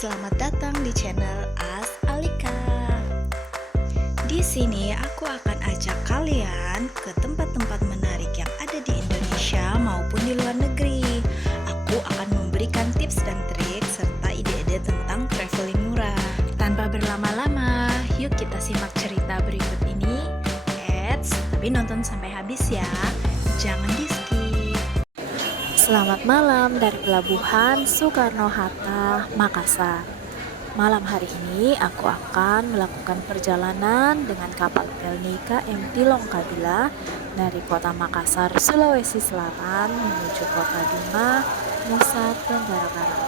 Selamat datang di channel As Alika. Di sini aku akan ajak kalian ke tempat-tempat menarik yang ada di Indonesia maupun di luar negeri. Aku akan memberikan tips dan trik serta ide-ide tentang traveling murah. Tanpa berlama-lama, yuk kita simak cerita berikut ini. Tapi nonton sampai habis ya. Jangan di-skip. Selamat malam dari Pelabuhan Soekarno-Hatta, Makassar. Malam hari ini aku akan melakukan perjalanan dengan kapal Pelni KM Tilong Kabila dari kota Makassar, Sulawesi Selatan menuju kota Bima, Nusa Tenggara Barat.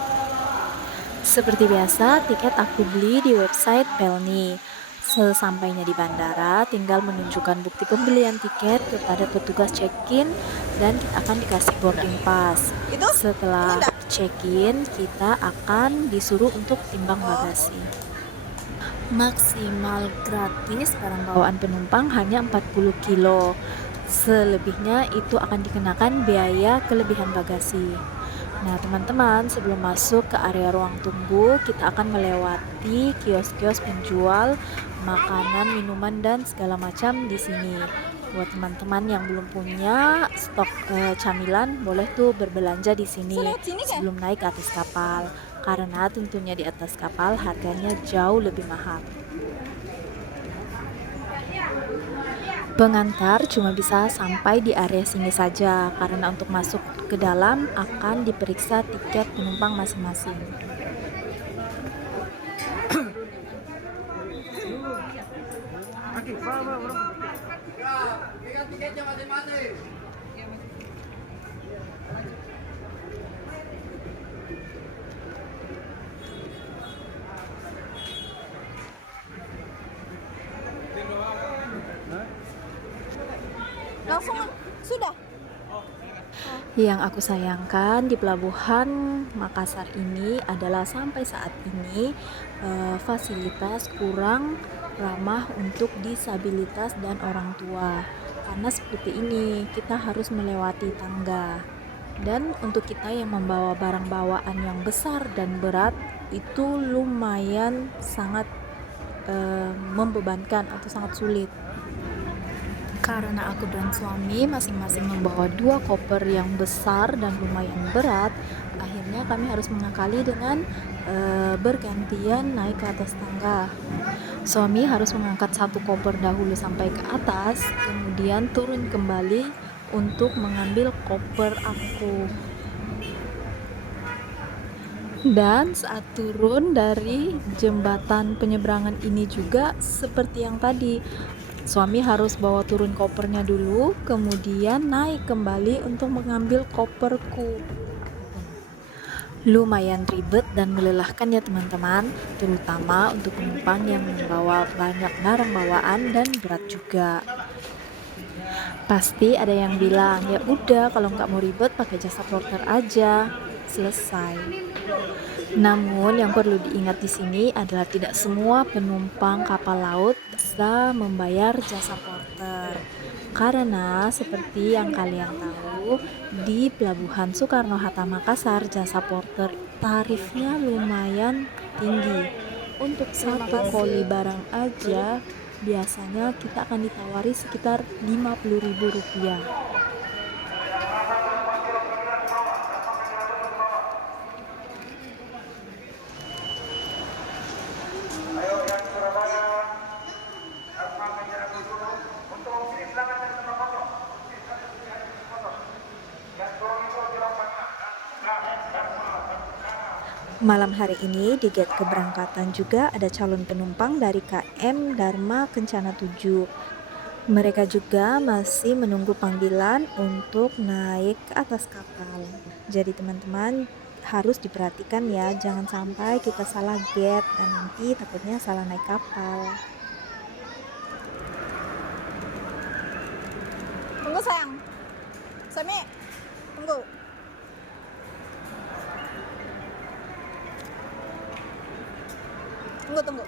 Seperti biasa, tiket aku beli di website Pelni. Sesampainya di bandara, tinggal menunjukkan bukti pembelian tiket kepada petugas check-in dan kita akan dikasih boarding pass. Setelah check-in, kita akan disuruh untuk timbang bagasi. Maksimal gratis barang bawaan penumpang hanya 40 kilo. Selebihnya itu akan dikenakan biaya kelebihan bagasi. Nah teman-teman, sebelum masuk ke area ruang tunggu, kita akan melewati kios-kios penjual makanan, minuman, dan segala macam di sini. Buat teman-teman yang belum punya stok camilan, boleh tuh berbelanja di sini sebelum naik ke atas kapal. Karena tentunya di atas kapal harganya jauh lebih mahal. Pengantar cuma bisa sampai di area sini saja, karena untuk masuk ke dalam akan diperiksa tiket penumpang masing-masing. Langsung sudah. Yang aku sayangkan di pelabuhan Makassar ini adalah sampai saat ini fasilitas kurang ramah untuk disabilitas dan orang tua. Karena seperti ini, kita harus melewati tangga. Dan untuk kita yang membawa barang bawaan yang besar dan berat, itu lumayan sangat membebankan atau sangat sulit. Karena aku dan suami masing-masing membawa 2 koper yang besar dan lumayan berat, akhirnya kami harus mengakali dengan bergantian naik ke atas tangga. Suami harus mengangkat 1 koper dahulu sampai ke atas, kemudian turun kembali untuk mengambil koper aku. Dan saat turun dari jembatan penyeberangan ini juga seperti yang tadi, suami harus bawa turun kopernya dulu, kemudian naik kembali untuk mengambil koperku. Lumayan ribet dan melelahkan ya teman-teman, terutama untuk penumpang yang membawa banyak barang bawaan dan berat juga. Pasti ada yang bilang, ya udah kalau nggak mau ribet pakai jasa porter aja, selesai. Namun yang perlu diingat di sini adalah tidak semua penumpang kapal laut bisa membayar jasa porter. Karena seperti yang kalian tahu, di Pelabuhan Soekarno-Hatta Makassar jasa porter tarifnya lumayan tinggi. Untuk 1 koli barang aja biasanya kita akan ditawari sekitar Rp50.000. Malam hari ini di gate keberangkatan juga ada calon penumpang dari KM Dharma Kencana 7. Mereka juga masih menunggu panggilan untuk naik ke atas kapal. Jadi teman-teman harus diperhatikan ya, jangan sampai kita salah gate dan nanti takutnya salah naik kapal. Tunggu sayang. Sami, tunggu. Tunggu.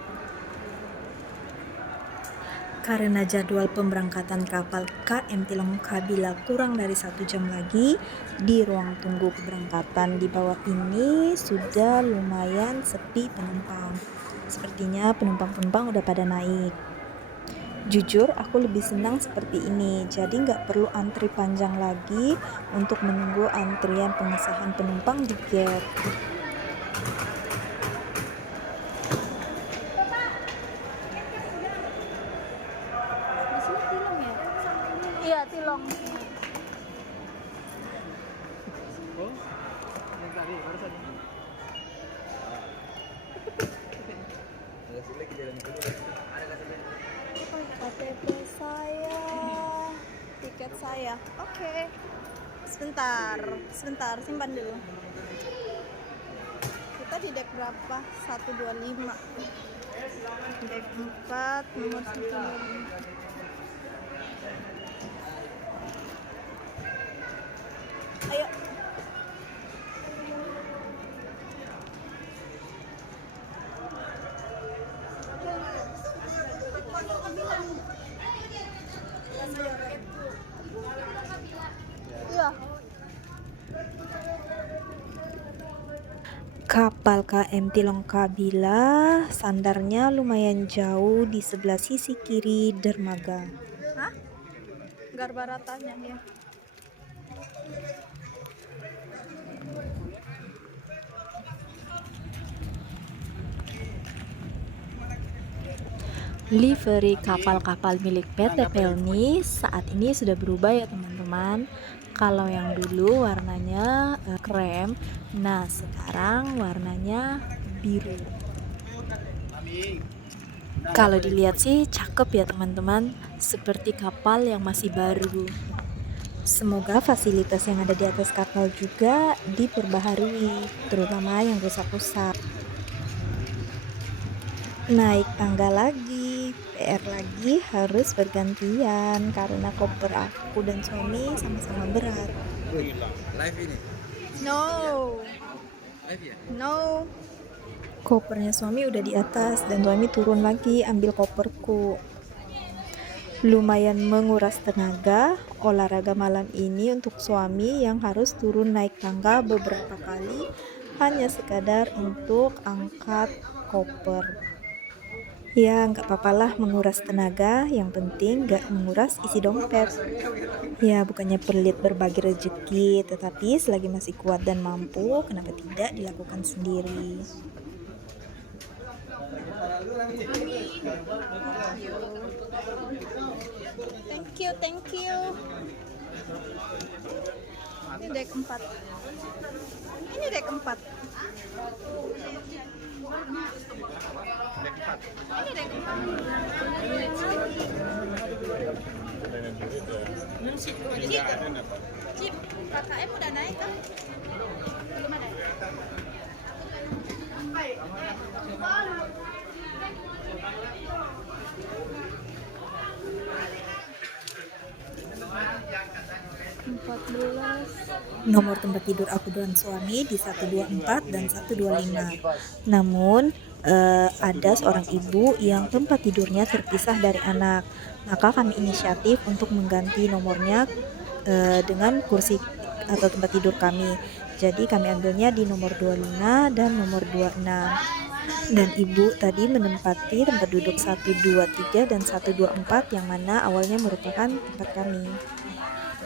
Karena jadwal pemberangkatan kapal KM Tilongkabila kurang dari 1 jam lagi, di ruang tunggu keberangkatan di bawah ini sudah lumayan sepi penumpang. Sepertinya penumpang-penumpang udah pada naik. Jujur, aku lebih senang seperti ini, jadi nggak perlu antri panjang lagi untuk menunggu antrian pengesahan penumpang di gate. Di sini tilong ya? Iya, tilong. Oh, yang tadi barusan. Ada sih lagi jalan dulu. Ada kasih. KTP saya, tiket saya. Oke. Sebentar, simpan dulu. Kita di dek berapa? 125. Dek 4, nomor 125. Ayo. Iya. Kapal KM Tilongkabila sandarnya lumayan jauh di sebelah sisi kiri dermaga. Hah? Garbaratanya ya. Livery kapal-kapal milik PT Pelni saat ini sudah berubah ya teman-teman. Kalau yang dulu warnanya krem, nah sekarang warnanya biru. Kalau dilihat sih cakep ya teman-teman, seperti kapal yang masih baru. Semoga fasilitas yang ada di atas kapal juga diperbaharui, terutama yang rusak-rusak. Naik tangga lagi, PR lagi harus bergantian karena koper aku dan suami sama-sama berat. Live ini. No, Live ya? no. Kopernya suami udah di atas dan suami turun lagi ambil koperku. Lumayan menguras tenaga olahraga malam ini untuk suami yang harus turun naik tangga beberapa kali hanya sekadar untuk angkat koper. Ya nggak apa-apalah menguras tenaga, yang penting nggak menguras isi dompet. Ya bukannya pelit berbagi rezeki, tetapi selagi masih kuat dan mampu, kenapa tidak dilakukan sendiri. Thank you. Ini dek 4. Ini dek 4. Ini dek 4. Cip, KKM udah naik kan? Belum ada. 14. Nomor tempat tidur aku dan suami di 124 dan 125. Namun ada seorang ibu yang tempat tidurnya terpisah dari anak. Maka kami inisiatif untuk mengganti nomornya dengan kursi atau tempat tidur kami. Jadi kami ambilnya di nomor 25 dan nomor 26. Dan ibu tadi menempati tempat duduk 123 dan 124 yang mana awalnya merupakan tempat kami.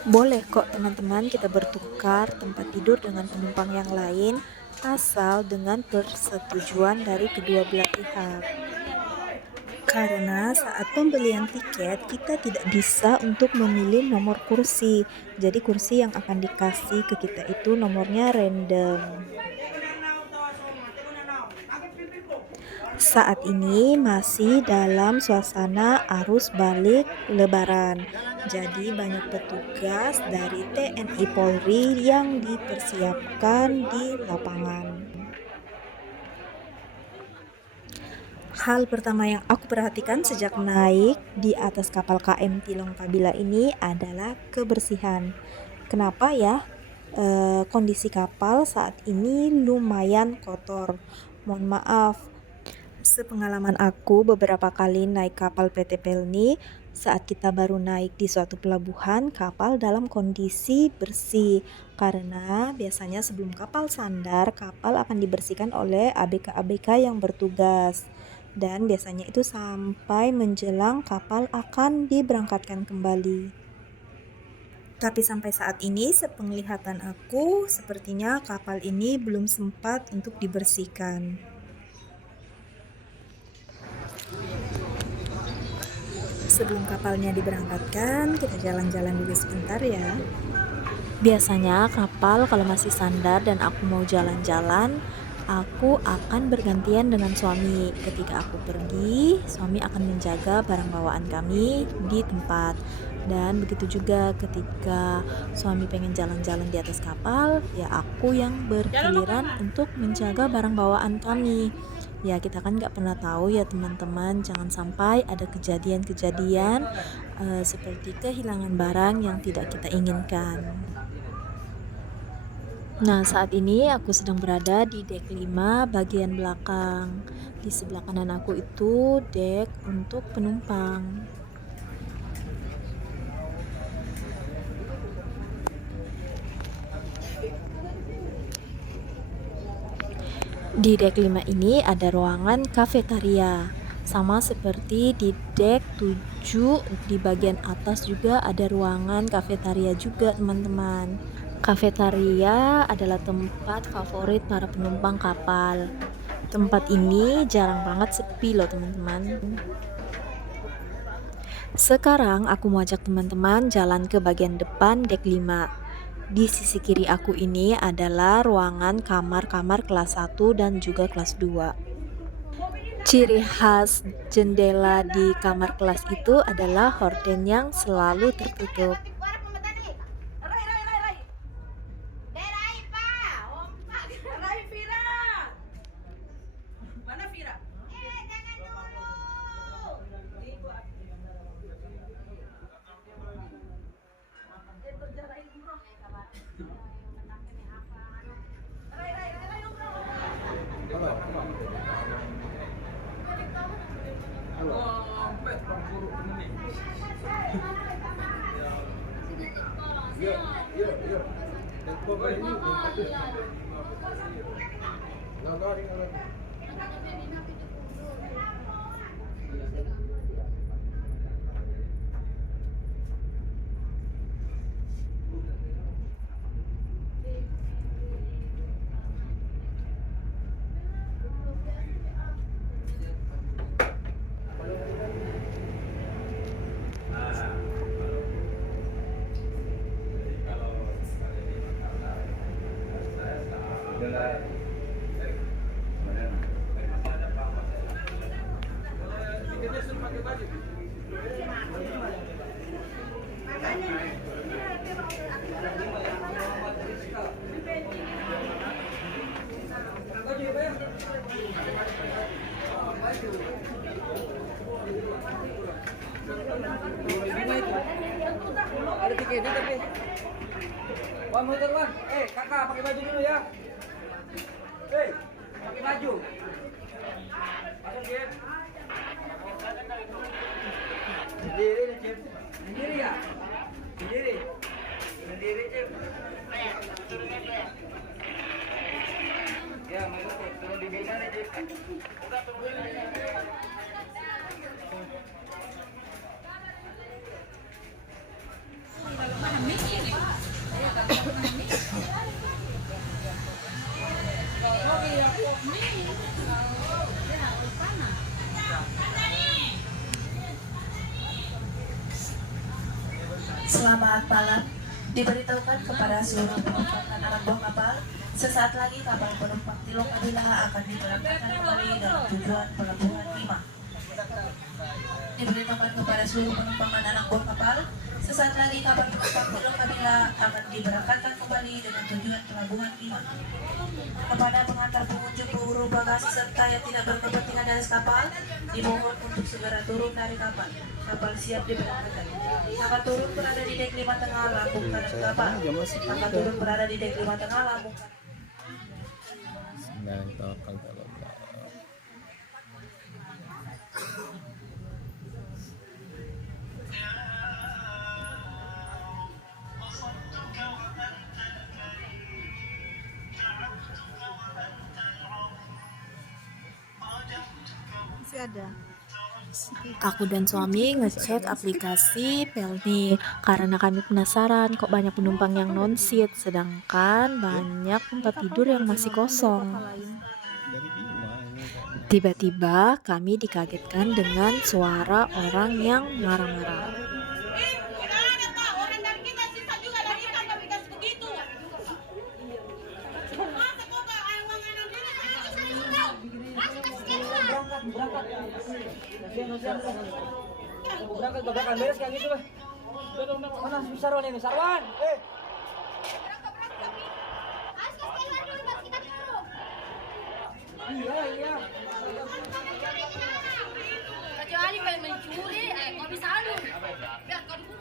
Boleh kok teman-teman kita bertukar tempat tidur dengan penumpang yang lain asal dengan persetujuan dari kedua belah pihak. Karena saat pembelian tiket kita tidak bisa untuk memilih nomor kursi. Jadi kursi yang akan dikasih ke kita itu nomornya random. Saat ini masih dalam suasana arus balik Lebaran. Jadi banyak petugas dari TNI Polri yang dipersiapkan di lapangan. Hal pertama yang aku perhatikan sejak naik di atas kapal KM Tilongkabila ini adalah kebersihan. Kenapa ya? Kondisi kapal saat ini lumayan kotor. Mohon maaf. Sepengalaman aku beberapa kali naik kapal PT Pelni, saat kita baru naik di suatu pelabuhan, kapal dalam kondisi bersih. Karena biasanya sebelum kapal sandar, kapal akan dibersihkan oleh ABK-ABK yang bertugas. Dan biasanya itu sampai menjelang kapal akan diberangkatkan kembali. Tapi sampai saat ini, sepenglihatan aku, sepertinya kapal ini belum sempat untuk dibersihkan. Sebelum kapalnya diberangkatkan, kita jalan-jalan dulu sebentar ya. Biasanya kapal kalau masih sandar dan aku mau jalan-jalan, aku akan bergantian dengan suami. Ketika aku pergi, suami akan menjaga barang bawaan kami di tempat. Dan begitu juga ketika suami pengen jalan-jalan di atas kapal, ya aku yang bergiliran untuk menjaga barang bawaan kami. Ya kita kan nggak pernah tahu ya teman-teman, jangan sampai ada kejadian-kejadian seperti kehilangan barang yang tidak kita inginkan. Nah, saat ini aku sedang berada di dek 5 bagian belakang. Di sebelah kanan aku itu dek untuk penumpang. Di dek 5 ini ada ruangan kafetaria. Sama seperti di dek 7, di bagian atas juga ada ruangan kafetaria juga, teman-teman. Kafetaria adalah tempat favorit para penumpang kapal. Tempat ini jarang banget sepi loh, teman-teman. Sekarang aku mau ajak teman-teman jalan ke bagian depan dek 5. Di sisi kiri aku ini adalah ruangan kamar-kamar kelas 1 dan juga kelas 2. Ciri khas jendela di kamar kelas itu adalah horden yang selalu tertutup. Ada tiketnya tapi. Wan muter wan. Kakak pakai baju dulu ya. Pakai baju. Masuk dia. Sendiri nih, Cip. Sendiri ya? Sendiri. Sendiri, Cip. Ya, masuk Cip. Turun di bina nih, Cip. Udah turun di bina. Selamat malam. Diberitahukan kepada seluruh penumpang dan anak buah kapal, sesaat lagi kapal penumpang Tilok Adila akan diberangkatkan kembali dalam tujuan pelabuhan 5. Diberitahukan kepada seluruh penumpang dan anak buah kapal, sesaat lagi kapal penumpang Tilok Adila akan diberangkatkan kembali dengan tujuan pelabuhan 5. Kepada pengantar pengunjung pemburu bagasi serta yang tidak berkepentingan dari kapal, dimohon untuk segera turun dari kapal. Kapal siap diberangkatkan. Maka turun berada di dek 5 tengah lambung kanan kapal. Maka turun berada di dek 5 tengah lambung. Aku dan suami ngecek aplikasi Pelni karena kami penasaran kok banyak penumpang yang non-seat, sedangkan banyak tempat tidur yang masih kosong. Tiba-tiba kami dikagetkan dengan suara orang yang marah-marah. Berangkat. Kasihan. Berangkat ke belakang beres kayak gitu, Beh. Mana si Sarwan ini? Sarwan! Iya. Kecuali pengen mencuri, kok bisa lu? Biar kau dibunuh.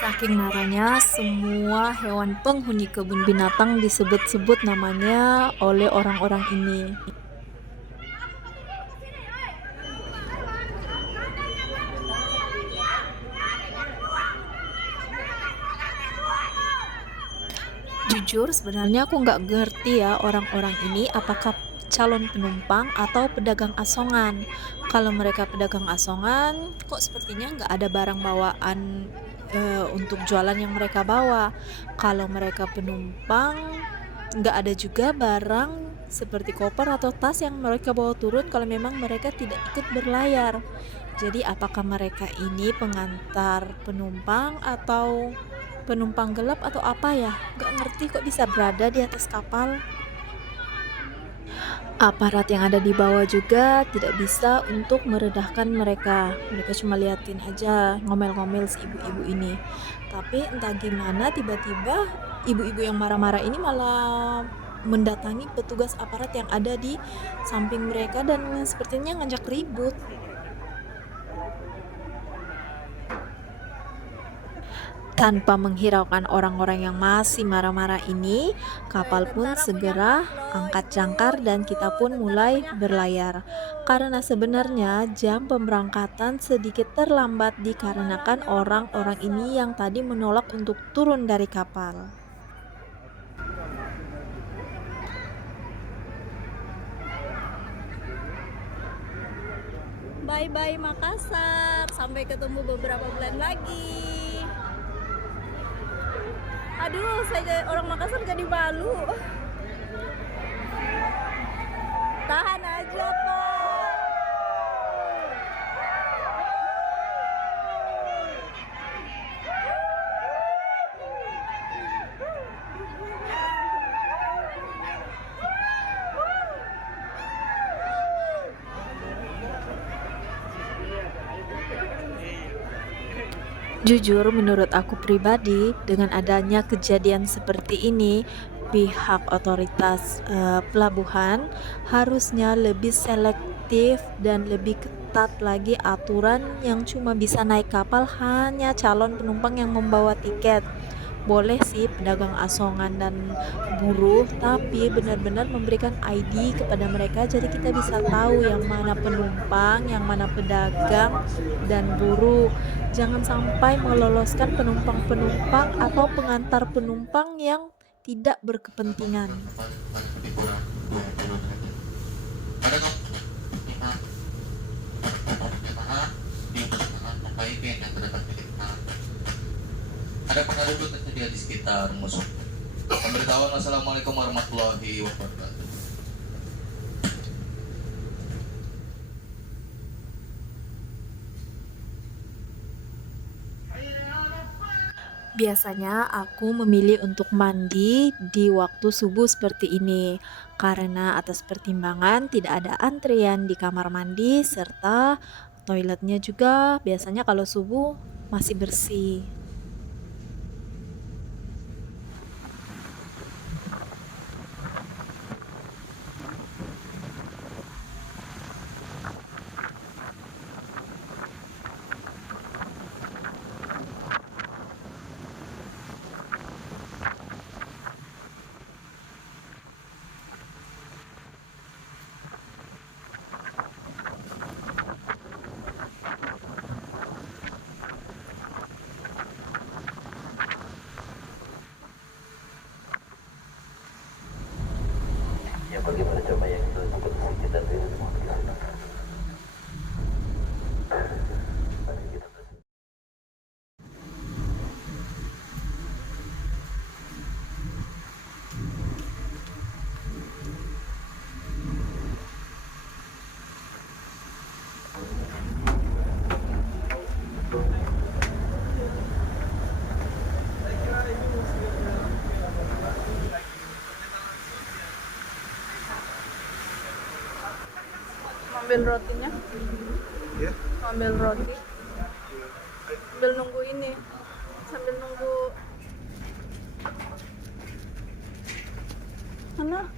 Saking marahnya, semua hewan penghuni kebun binatang disebut-sebut namanya oleh orang-orang ini. Jujur, sebenarnya aku nggak ngerti ya orang-orang ini apakah calon penumpang atau pedagang asongan. Kalau mereka pedagang asongan, kok sepertinya nggak ada barang bawaan untuk jualan yang mereka bawa. Kalau mereka penumpang, nggak ada juga barang seperti koper atau tas yang mereka bawa turun kalau memang mereka tidak ikut berlayar. Jadi apakah mereka ini pengantar penumpang atau penumpang gelap atau apa ya? Gak ngerti kok bisa berada di atas kapal. Aparat yang ada di bawah juga tidak bisa untuk meredahkan mereka. Mereka cuma liatin aja, ngomel-ngomel si ibu-ibu ini. Tapi entah gimana tiba-tiba ibu-ibu yang marah-marah ini malah mendatangi petugas aparat yang ada di samping mereka dan sepertinya ngajak ribut. Tanpa menghiraukan orang-orang yang masih marah-marah ini, kapal pun segera angkat jangkar dan kita pun mulai berlayar. Karena sebenarnya jam pemberangkatan sedikit terlambat dikarenakan orang-orang ini yang tadi menolak untuk turun dari kapal. Bye-bye Makassar, sampai ketemu beberapa bulan lagi. Aduh, saya orang Makassar jadi malu. Tahan aja, Pak. Jujur, menurut aku pribadi, dengan adanya kejadian seperti ini, pihak otoritas pelabuhan harusnya lebih selektif dan lebih ketat lagi aturan yang cuma bisa naik kapal hanya calon penumpang yang membawa tiket. Boleh sih pedagang asongan dan buruh, tapi benar-benar memberikan ID kepada mereka jadi kita bisa tahu yang mana penumpang, yang mana pedagang dan buruh. Jangan sampai meloloskan penumpang-penumpang atau pengantar penumpang yang tidak berkepentingan. Ada penduduk tersedia di sekitar musuh. Pemberitahuan wassalamualaikum warahmatullahi wabarakatuh. Biasanya aku memilih untuk mandi di waktu subuh seperti ini karena atas pertimbangan tidak ada antrian di kamar mandi serta toiletnya juga biasanya kalau subuh masih bersih. ambil rotinya. Ya. Ambil roti. Sambil nunggu ini. Sambil nunggu. Mana?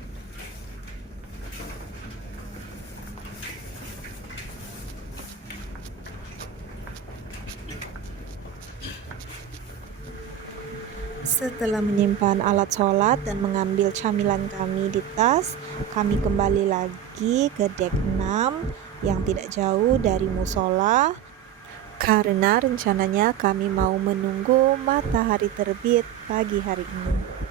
Setelah menyimpan alat sholat dan mengambil camilan kami di tas, kami kembali lagi ke dek 6 yang tidak jauh dari musola karena rencananya kami mau menunggu matahari terbit pagi hari ini.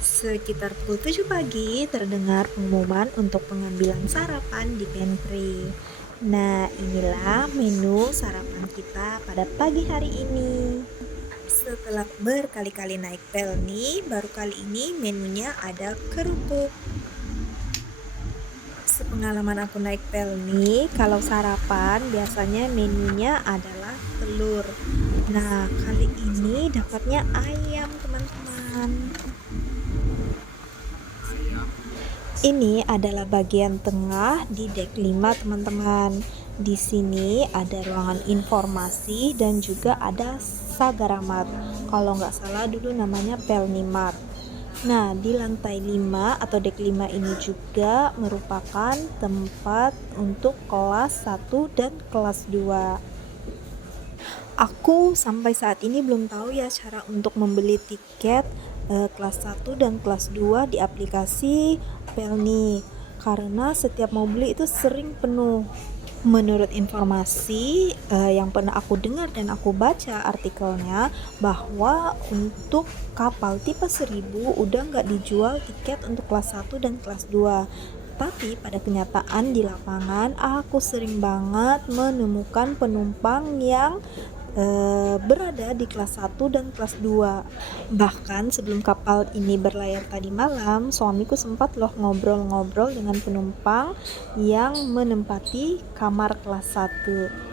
Sekitar pukul 7 pagi terdengar pengumuman untuk pengambilan sarapan di pantry. Nah, inilah menu sarapan kita pada pagi hari ini. Setelah berkali-kali naik pelni, baru kali ini menunya ada kerupuk. Sepengalaman aku naik pelni, kalau sarapan biasanya menunya adalah telur. Nah, kali ini dapatnya ayam, teman-teman. Ini adalah bagian tengah di dek 5, teman-teman. Di sini ada ruangan informasi dan juga ada Sagaramat. Kalau nggak salah dulu namanya Pelnimat. Nah, di lantai 5 atau dek 5 ini juga merupakan tempat untuk kelas 1 dan kelas 2. Aku sampai saat ini belum tahu ya cara untuk membeli tiket kelas 1 dan kelas 2 di aplikasi Pelni, karena setiap mau beli itu sering penuh. Menurut informasi yang pernah aku dengar dan aku baca artikelnya, bahwa untuk kapal tipe 1000 udah nggak dijual tiket untuk kelas 1 dan kelas 2. Tapi pada kenyataan di lapangan aku sering banget menemukan penumpang yang berada di kelas 1 dan kelas 2. Bahkan sebelum kapal ini berlayar tadi malam, suamiku sempat loh ngobrol-ngobrol dengan penumpang yang menempati kamar kelas 1.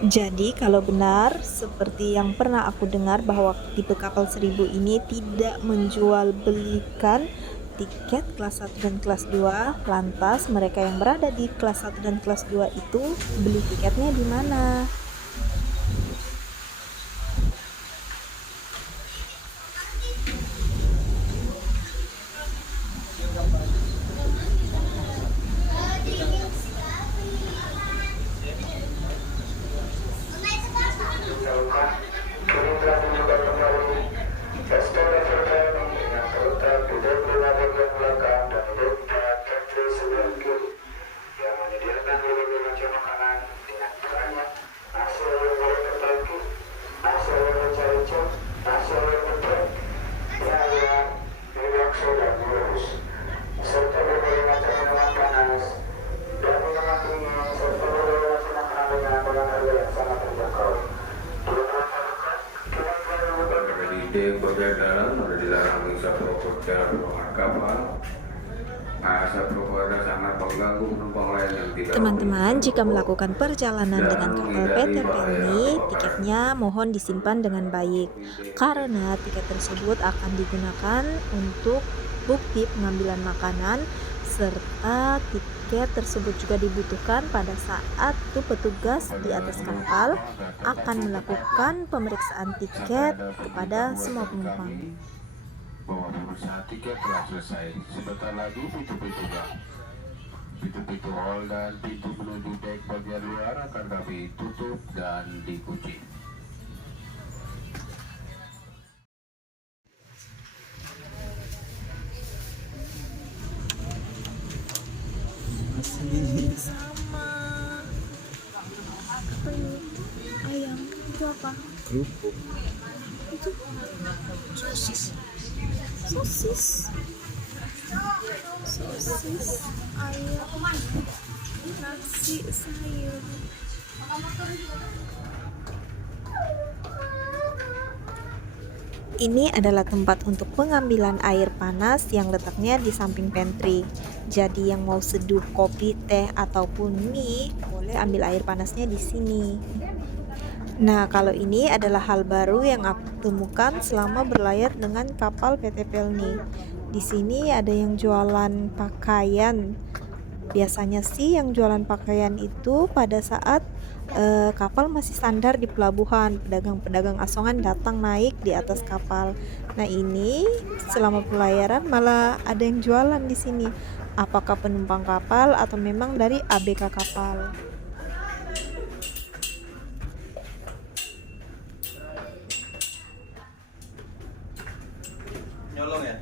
Jadi kalau benar seperti yang pernah aku dengar bahwa tipe kapal 1000 ini tidak menjual belikan tiket kelas 1 dan kelas 2, lantas mereka yang berada di kelas 1 dan kelas 2 itu beli tiketnya di mana? Di bagian dalam sudah dilarang menghisap rokok dalam ruangan kapal. Asap rokok adalah sangat mengganggu penumpang lain yang tidak. Teman-teman, jika melakukan perjalanan dengan kapal PT Pelni, tiketnya mohon disimpan dengan baik, karena tiket tersebut akan digunakan untuk bukti pengambilan makanan, serta tiket tersebut juga dibutuhkan pada saat petugas di atas kapal akan melakukan pemeriksaan tiket kepada semua penumpang. Bahwa pemeriksaan tiket telah selesai. Sebentar lagi pintu-pintu hall dan pintu menuju dek bagian luar akan kami tutup dan dikunci. Sama apa ini? Ayam itu apa? Kerupuk. Itu sosis ayam, nasi, sayur. Ini adalah tempat untuk pengambilan air panas yang letaknya di samping pantry. Jadi yang mau seduh kopi, teh ataupun mie boleh ambil air panasnya di sini. Nah, kalau ini adalah hal baru yang aku temukan selama berlayar dengan kapal PT Pelni. Di sini ada yang jualan pakaian. Biasanya sih yang jualan pakaian itu pada saat kapal masih sandar di pelabuhan, pedagang-pedagang asongan datang naik di atas kapal. Nah, ini selama pelayaran malah ada yang jualan di sini. Apakah penumpang kapal atau memang dari ABK kapal? Nyolong ya?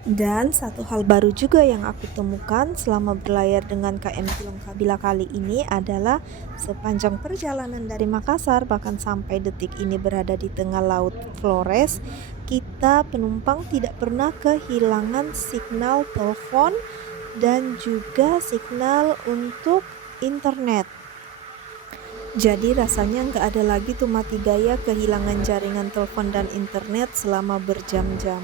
Dan satu hal baru juga yang aku temukan selama berlayar dengan KM Pilong Kabila kali ini adalah sepanjang perjalanan dari Makassar bahkan sampai detik ini berada di tengah laut Flores, kita penumpang tidak pernah kehilangan signal telepon dan juga signal untuk internet. Jadi rasanya nggak ada lagi tuh mati gaya kehilangan jaringan telepon dan internet selama berjam-jam.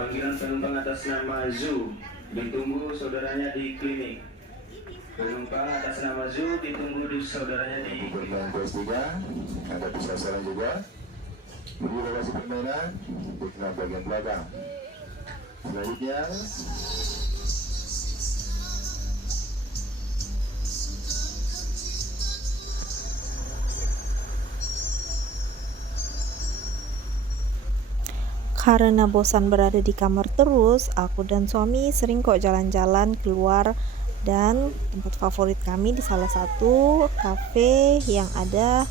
Panggilan penumpang atas nama Zu ditunggu saudaranya di klinik. Penumpang atas nama Zu ditunggu di saudaranya di Bermain PS3, ada bisa saran juga. Menuju lokasi permainan di bagian belakang. Selanjutnya Karena bosan berada di kamar terus, aku dan suami sering kok jalan-jalan keluar, dan tempat favorit kami di salah satu kafe yang ada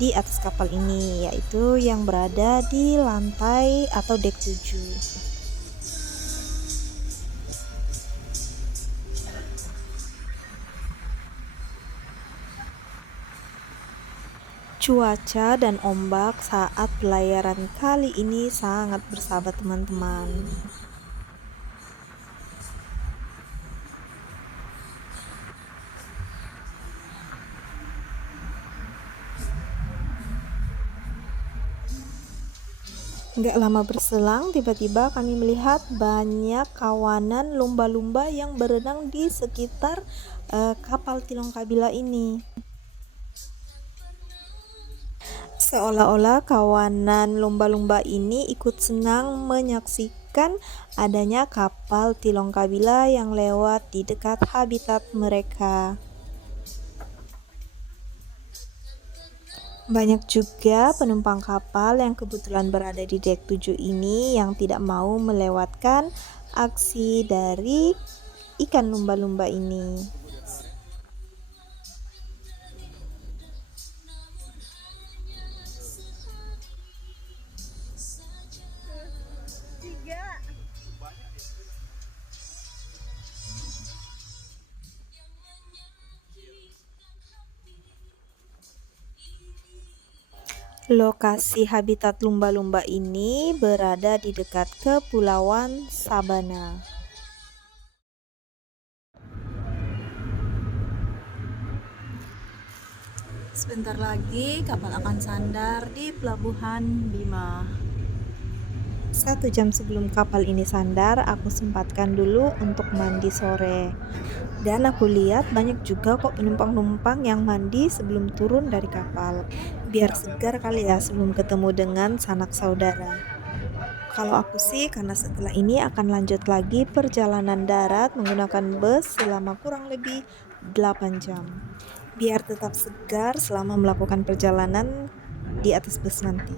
di atas kapal ini, yaitu yang berada di lantai atau dek 7. Cuaca dan ombak saat pelayaran kali ini sangat bersahabat teman-teman. Nggak lama berselang, tiba-tiba kami melihat banyak kawanan lumba-lumba yang berenang di sekitar kapal Tilong Kabila ini. Seolah-olah kawanan lumba-lumba ini ikut senang menyaksikan adanya kapal Tilong Kabila yang lewat di dekat habitat mereka. Banyak juga penumpang kapal yang kebetulan berada di dek 7 ini yang tidak mau melewatkan aksi dari ikan lumba-lumba ini. Lokasi habitat lumba-lumba ini berada di dekat Kepulauan Sabana. Sebentar lagi kapal akan sandar di Pelabuhan Bima. 1 jam sebelum kapal ini sandar, aku sempatkan dulu untuk mandi sore. Dan aku lihat banyak juga kok penumpang-penumpang yang mandi sebelum turun dari kapal. Biar segar kali ya sebelum ketemu dengan sanak saudara. Kalau aku sih, karena setelah ini akan lanjut lagi perjalanan darat menggunakan bus selama kurang lebih 8 jam. Biar tetap segar selama melakukan perjalanan di atas bus nanti.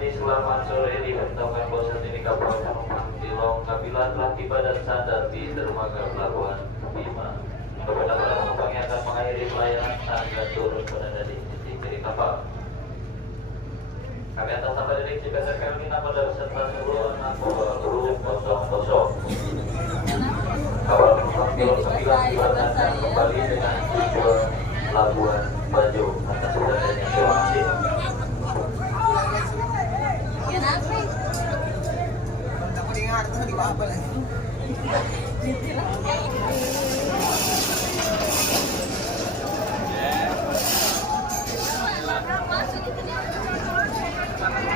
Selamat sore, diberitahukan bahwa saat ini kapal penumpang Tilong Kabila telah tiba dan sandar di dermaga Pelabuhan Bima. Kepada para penumpang yang akan mengakhiri pelayanan, tangga turun berada di sisi kiri kapal. Kami atas nama Direksi PT Pelni pada beserta seluruh anak buah guru 00. Kapal penumpang pilot 9 diberangkatkan kembali dengan tujuan Labuan Bajo. Atas perhatiannya, terima kasih.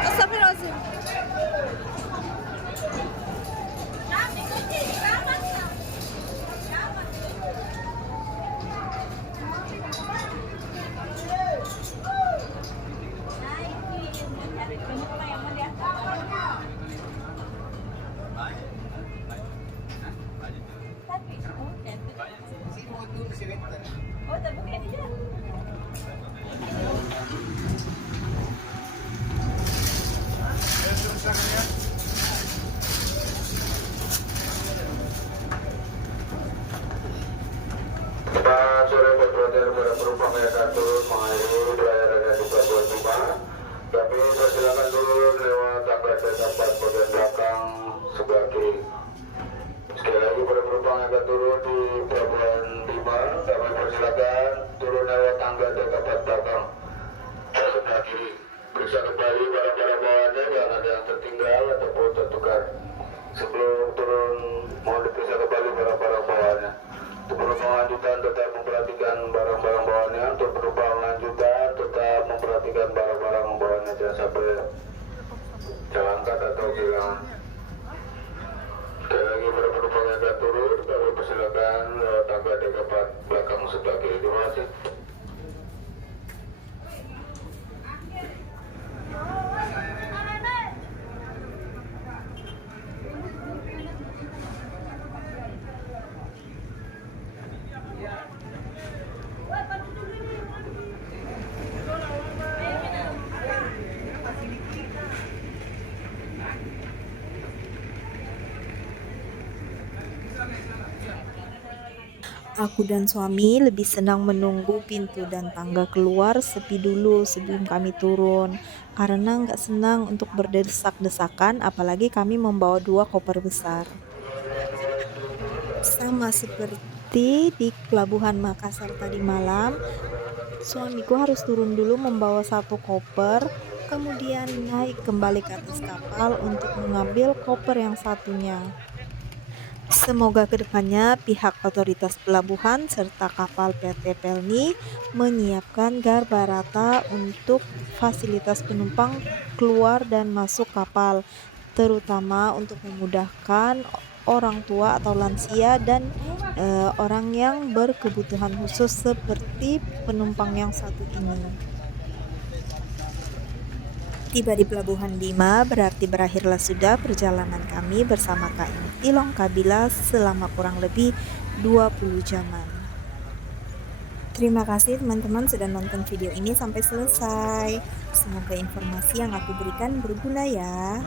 Astagfirullahaladzim. Selamat sore berpergian para penumpang yang akan turun mengakhiri pelayarannya di Pelabuhan Bima. Kami persilakan turun lewat tangga tempat bagian belakang sebelah kiri. Sekali lagi para penumpang yang akan turun di Pelabuhan Bima, kami persilakan turun lewat tangga tempat belakang sebelah kiri. Periksa kembali barang-barang bawaannya yang ada yang tertinggal ataupun tertukar. Sebelum turun, mohon diperiksa kembali barang-barang bawaannya. Untuk penumpang lanjutan tetap memperhatikan barang-barang bawaannya. Untuk penumpang lanjutan tetap memperhatikan barang-barang bawaannya, jangan sampai terangkat atau kehilangan. Sekali lagi para penumpang yang akan turun, kami persilakan lewat tangga tempat belakang sebelah kiri. Terima kasih. Aku dan suami lebih senang menunggu pintu dan tangga keluar sepi dulu sebelum kami turun, karena nggak senang untuk berdesak-desakan, apalagi kami membawa 2 koper besar. Sama seperti di Pelabuhan Makassar tadi malam, suamiku harus turun dulu membawa 1 koper, kemudian naik kembali ke atas kapal untuk mengambil koper yang satunya. Semoga kedepannya pihak otoritas pelabuhan serta kapal PT Pelni menyiapkan garba rata untuk fasilitas penumpang keluar dan masuk kapal, terutama untuk memudahkan orang tua atau lansia dan orang yang berkebutuhan khusus seperti penumpang yang satu ini. Tiba di Pelabuhan Bima berarti berakhirlah sudah perjalanan kami bersama KM Tilong Kabila selama kurang lebih 20 jaman. Terima kasih teman-teman sudah nonton video ini sampai selesai. Semoga informasi yang aku berikan berguna ya.